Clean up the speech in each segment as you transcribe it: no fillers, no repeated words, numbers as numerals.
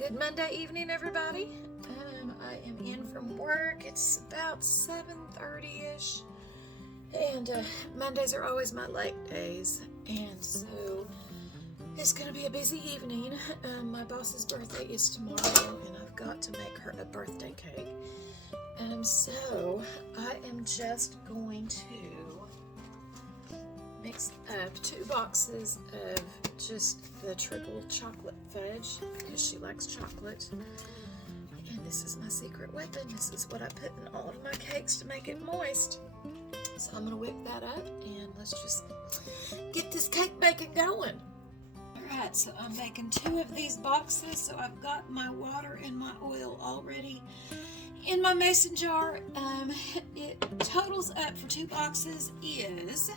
Good Monday evening, everybody. I am in from work. It's about 7:30-ish, and Mondays are always my late days, and so it's going to be a busy evening. My boss's birthday is tomorrow, and I've got to make her a birthday cake. So I am just going to mix up 2 boxes of just the triple chocolate fudge because she likes chocolate. And this is my secret weapon. This is what I put in all of my cakes to make it moist. So I'm going to whip that up and let's just get this cake baking going. Alright, so I'm making 2 of these boxes. So I've got my water and my oil already in my mason jar. It totals up for 2 boxes is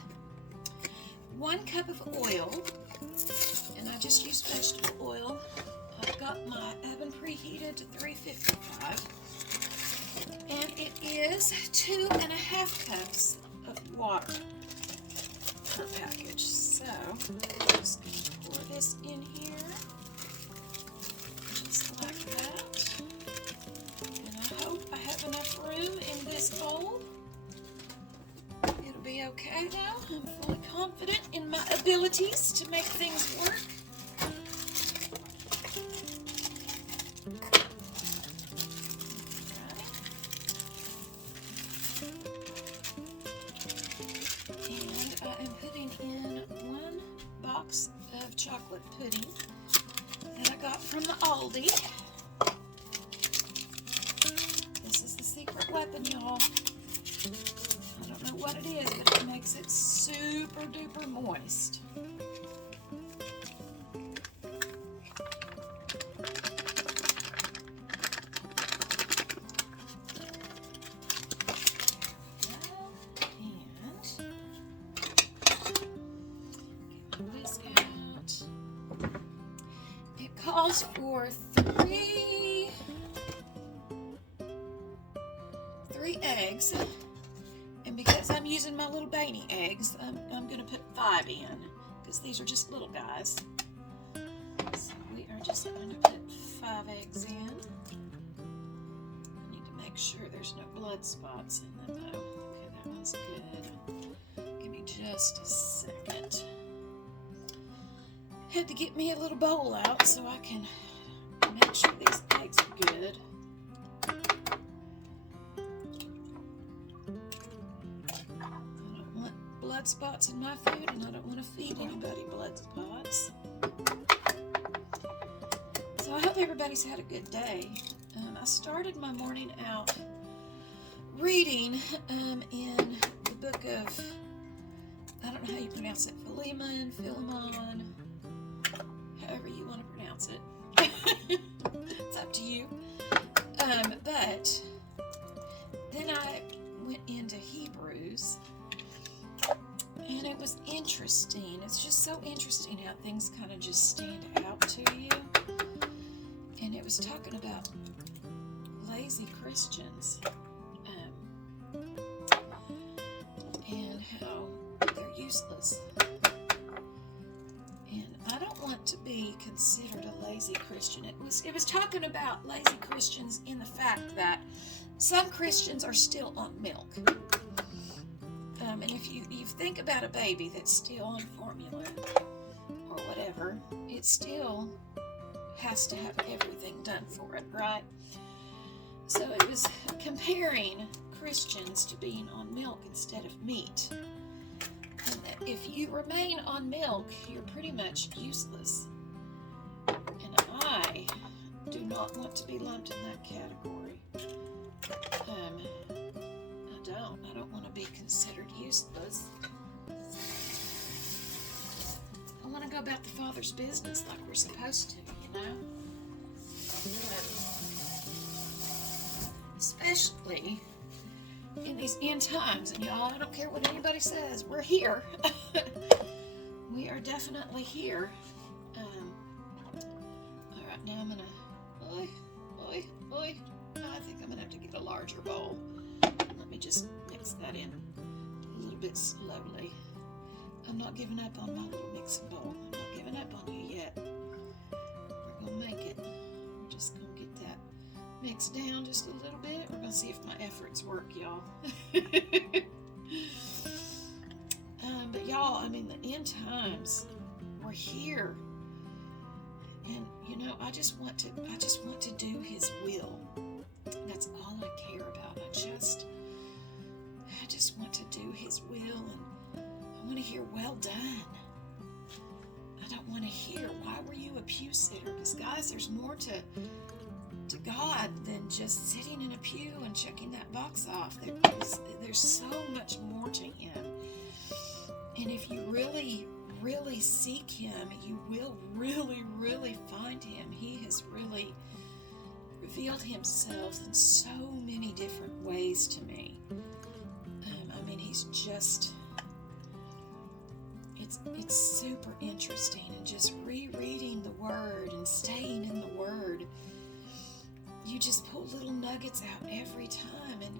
1 cup of oil, and I just used vegetable oil. I've got my oven preheated to 355, and it is 2.5 cups of water per package. So I'm just going to pour this in here, just like that. And I hope I have enough room in this bowl. It'll be okay now. I'm fully confident in my abilities to make things work. And I am putting in 1 box of chocolate pudding that I got from the Aldi. This is the secret weapon, y'all. I don't know what it is, but it makes it super duper moist. And get my whisk out. It calls for 3 eggs. And because I'm using my little Bainey eggs, I'm going to put 5 in, because these are just little guys. So we are just going to put 5 eggs in. I need to make sure there's no blood spots in them, though. Okay, that one's good. Give me just a second. Had to get me a little bowl out so I can make sure these eggs are good. Blood spots in my food, and I don't want to feed anybody blood spots. So I hope everybody's had a good day. I started my morning out reading in the book of, I don't know how you pronounce it, Philemon, however you want to pronounce it. It's up to you. But then I went into Hebrews. And it was interesting. It's just so interesting how things kind of just stand out to you. And it was talking about lazy Christians. And how they're useless. And I don't want to be considered a lazy Christian. It was talking about lazy Christians in the fact that some Christians are still on milk. And if you think about a baby that's still on formula or whatever, it still has to have everything done for it, right? So it was comparing Christians to being on milk instead of meat. And that if you remain on milk, you're pretty much useless. And I do not want to be lumped in that category. I don't want to be considered useless. I want to go about the Father's business like we're supposed to, you know? Especially in these end times. And y'all, I don't care what anybody says, we're here. We are definitely here. Alright, now I'm going to... I think I'm going to have to get a larger bowl. Let me just mix that in a little bit slowly. I'm not giving up on my little mixing bowl. I'm not giving up on you yet. We're going to make it. We're just mix down just a little bit. We're going to see if my efforts work, y'all. But y'all, I mean, the end times, we're here. And, you know, I just want to do His will. That's all I care about. I just want to do His will, and I want to hear, well done. I don't want to hear, why were you a pew sitter? Because, guys, there's more to God than just sitting in a pew and checking that box off. There's so much more to Him. And if you really, really seek Him, you will really, really find Him. He has really revealed Himself in so many different ways to me. I mean, He's just, it's super interesting, and just rereading the Word and staying in the Word, you just pull little nuggets out every time, and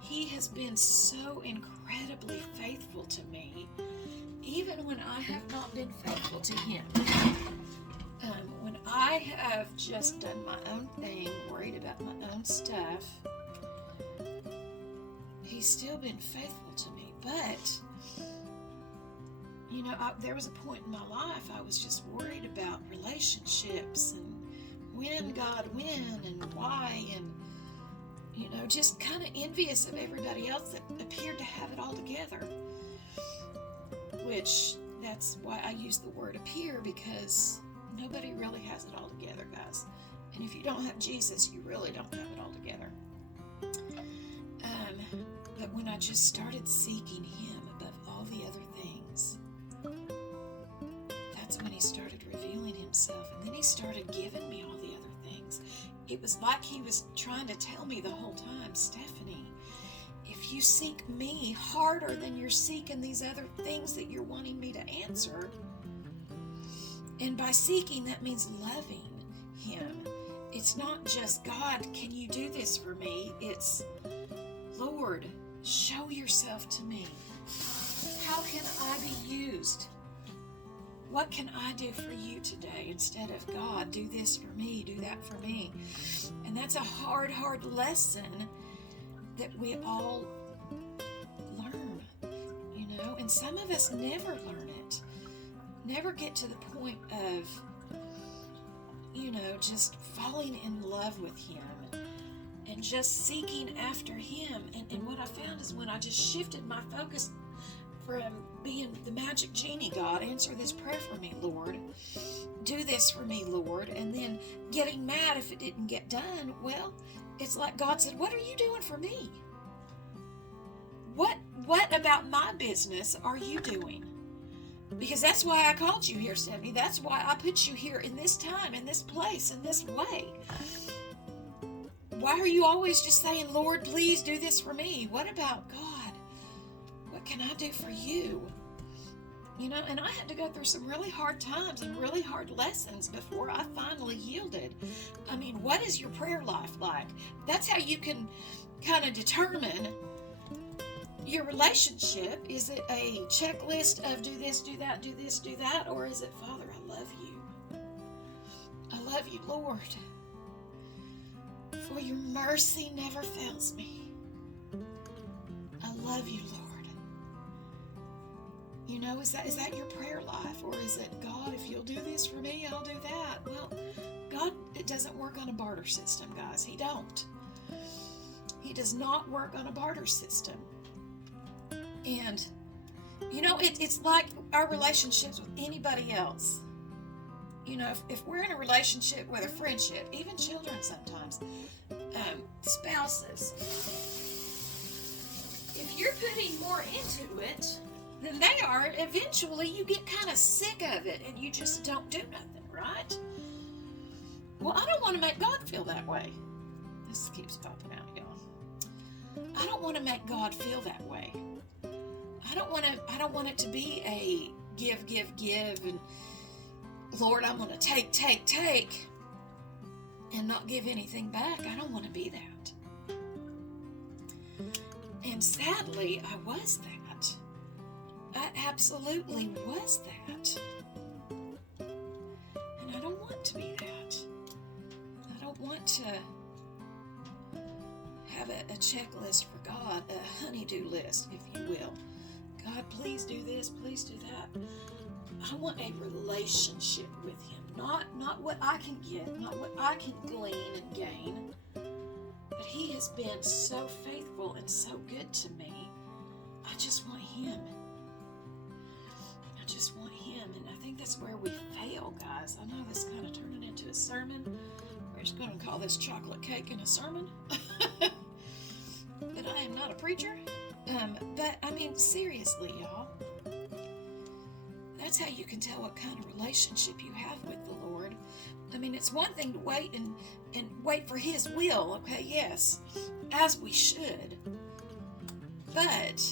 He has been so incredibly faithful to me, even when I have not been faithful to Him. When I have just done my own thing, worried about my own stuff, He's still been faithful to me. But, you know, there was a point in my life I was just worried about relationships and when, God, when, and why, and, you know, just kind of envious of everybody else that appeared to have it all together. Which, that's why I use the word appear, because nobody really has it all together, guys. And if you don't have Jesus, you really don't have it all together. But when I just started seeking Him above all the other things, that's when He started revealing Himself. And then He started giving me all the other things. It was like He was trying to tell me the whole time, Stephanie, if you seek me harder than you're seeking these other things that you're wanting me to answer, and by seeking, that means loving Him. It's not just, God, can you do this for me? It's, Lord, show yourself to me. How can I be used? What can I do for you today? Instead of, God, do this for me, do that for me. And that's a hard, hard lesson that we all learn, you know, and some of us never learn it, never get to the point of, you know, just falling in love with Him and just seeking after Him. And what I found is when I just shifted my focus from being the magic genie, God, answer this prayer for me, Lord, do this for me, Lord, and then getting mad if it didn't get done, well, it's like God said, what are you doing for me? What about my business are you doing? Because that's why I called you here, Stephanie. That's why I put you here in this time, in this place, in this way. Why are you always just saying, Lord, please do this for me? What about God? What can I do for you? You know, and I had to go through some really hard times and really hard lessons before I finally yielded. I mean, what is your prayer life like? That's how you can kind of determine your relationship. Is it a checklist of do this, do that, do this, do that? Or is it, Father, I love you. I love you, Lord. For your mercy never fails me. I love you, Lord. You know, is that your prayer life? Or is it, God, if you'll do this for me, I'll do that? Well, God, it doesn't work on a barter system, guys. He don't. He does not work on a barter system. And, you know, it's like our relationships with anybody else. You know, if we're in a relationship with a friendship, even children sometimes, spouses, if you're putting more into it than they are, eventually you get kind of sick of it and you just don't do nothing, right? Well, I don't want to make God feel that way. This keeps popping out, y'all. I don't want to make God feel that way. I don't want it to be a give, and Lord, I'm going to take, and not give anything back. I don't want to be that. And sadly, I was that. I absolutely was that. And I don't want to be that. I don't want to have a checklist for God, a honey-do list, if you will. God, please do this, please do that. I want a relationship with him, not what I can get, not what I can glean and gain, but he has been so faithful and so good to me. I just want him. I just want him, and I think that's where we fail, guys. I know this is kind of turning into a sermon. We're just going to call this chocolate cake and a sermon. But I am not a preacher. But I mean, seriously, y'all. That's how you can tell what kind of relationship you have with the Lord. I mean, it's one thing to wait and wait for his will, okay? Yes, as we should. But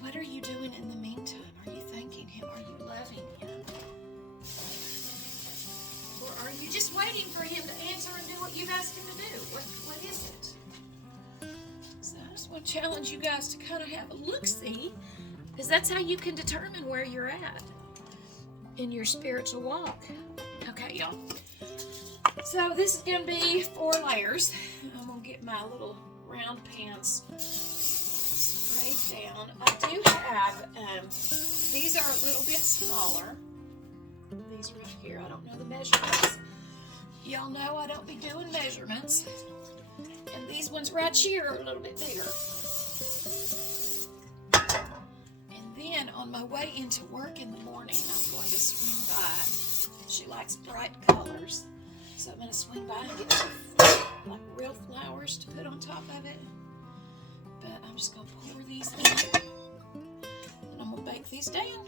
what are you doing in the meantime? Are you thanking him? Are you loving him? Or are you just waiting for him to answer and do what you've asked him to do? What is it? So I just want to challenge you guys to kind of have a look-see, because that's how you can determine where you're at in your spiritual walk. Okay, y'all. So this is going to be 4 layers. I'm going to get my little round pans sprayed down. I do have, these are a little bit smaller. These right here, I don't know the measurements. Y'all know I don't be doing measurements. And these ones right here are a little bit bigger. And then on my way into work in the morning, I'm going to swing by. She likes bright colors. So I'm going to swing by and get some like real flowers to put on top of it. But I'm just going to pour these in. And I'm going to bake these down.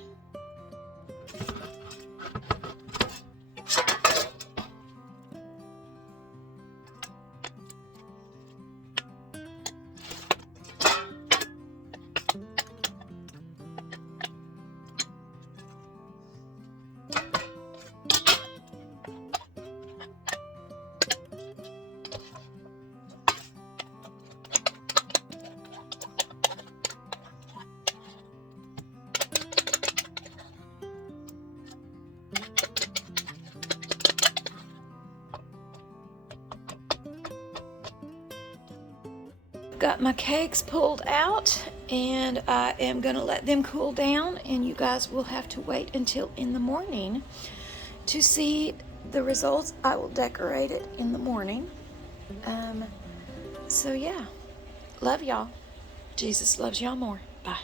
Got my cakes pulled out, and I am going to let them cool down, and you guys will have to wait until in the morning to see the results. I will decorate it in the morning. So yeah, love y'all. Jesus loves y'all more. Bye.